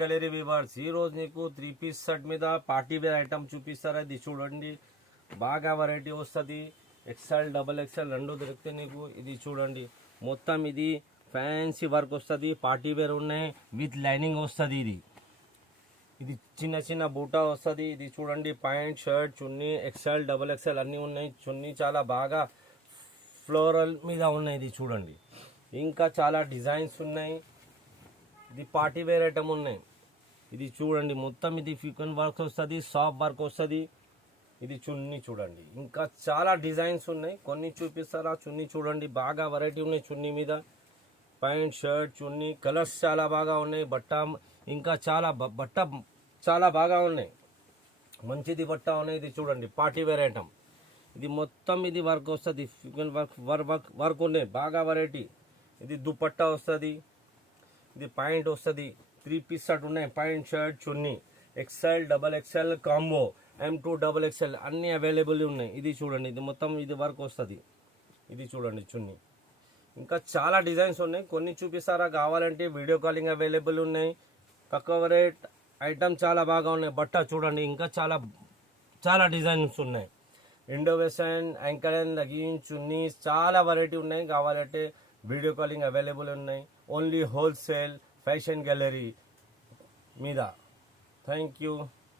Gallery viewers ఈ రోజు నీకు 3 పీస్ సెట్ మీద పార్టీ వేర్ ఐటమ్ చూపిస్తారా. ఇది చూడండి, బాగా వెరైటీ వస్తుంది. ఎక్స్ఎల్ డబల్ ఎక్స్ఎల్ రెండు దొరికితే నీకు. ఇది చూడండి, మొత్తం ఇది ఫ్యాన్సీ వర్క్ వస్తుంది. పార్టీ వేర్ ఉన్నాయి, విత్ లైనింగ్ వస్తుంది. ఇది చిన్న చిన్న బూటా వస్తుంది. ఇది చూడండి, pant shirt chunni XL double XL అన్నీ ఉన్నాయి. చున్నీ చాలా బాగా ఫ్లోరల్ మీద ఉన్నాయి. ఇది చూడండి, ఇంకా చాలా డిజైన్స్ ఉన్నాయి. ఇది పార్టీ వేర్ ఐటమ్ ఉన్నాయి. ఇది చూడండి, మొత్తం ఇది ఫికన్ వర్క్ వస్తుంది, సాఫ్ట్ వర్క్ వస్తుంది. ఇది చున్నీ చూడండి, ఇంకా చాలా డిజైన్స్ ఉన్నాయి. కొన్ని చూపిస్తారా. చున్నీ చూడండి, బాగా వెరైటీ ఉన్నాయి. చున్నీ మీద ప్యాంట్ షర్ట్ చున్నీ కలర్స్ చాలా బాగా ఉన్నాయి. బట్ట ఇంకా చాలా బట్ట చాలా బాగా ఉన్నాయి. మంచిది బట్ట ఉన్నాయి. ఇది చూడండి, పార్టీ వేర్ ఐటమ్. ఇది మొత్తం ఇది వర్క్ వస్తుంది. ఫికన్ వర్క్ ఉన్నాయి, బాగా వెరైటీ. ఇది దుపట్టా వస్తుంది. ఇది ప్యాంట్ వస్తుంది. 3 పీస్ సెట్ ఉన్నాయి. Pant shirt chunni XL double XL combo M2 double XL అన్నీ అవైలబుల్ ఉన్నాయి. ఇది చూడండి, ఇది మొత్తం ఇది వర్క్ వస్తుంది. ఇది చూడండి చున్నీ, ఇంకా చాలా డిజైన్స్ ఉన్నాయి. కొన్ని చూపిస్తారా. కావాలంటే వీడియో కాలింగ్ అవైలబుల్ ఉన్నాయి. తక్కువ రేట్ ఐటమ్ చాలా బాగా ఉన్నాయి. బట్ట చూడండి, ఇంకా చాలా చాలా డిజైన్స్ ఉన్నాయి. Indo western ankle and legging chunni చాలా వెరైటీ ఉన్నాయి. కావాలంటే వీడియో కాలింగ్ అవైలబుల్ ఉన్నాయి. ఓన్లీ హోల్సేల్ ఫ్యాషన్ గ్యాలరీ మీద. Thank you.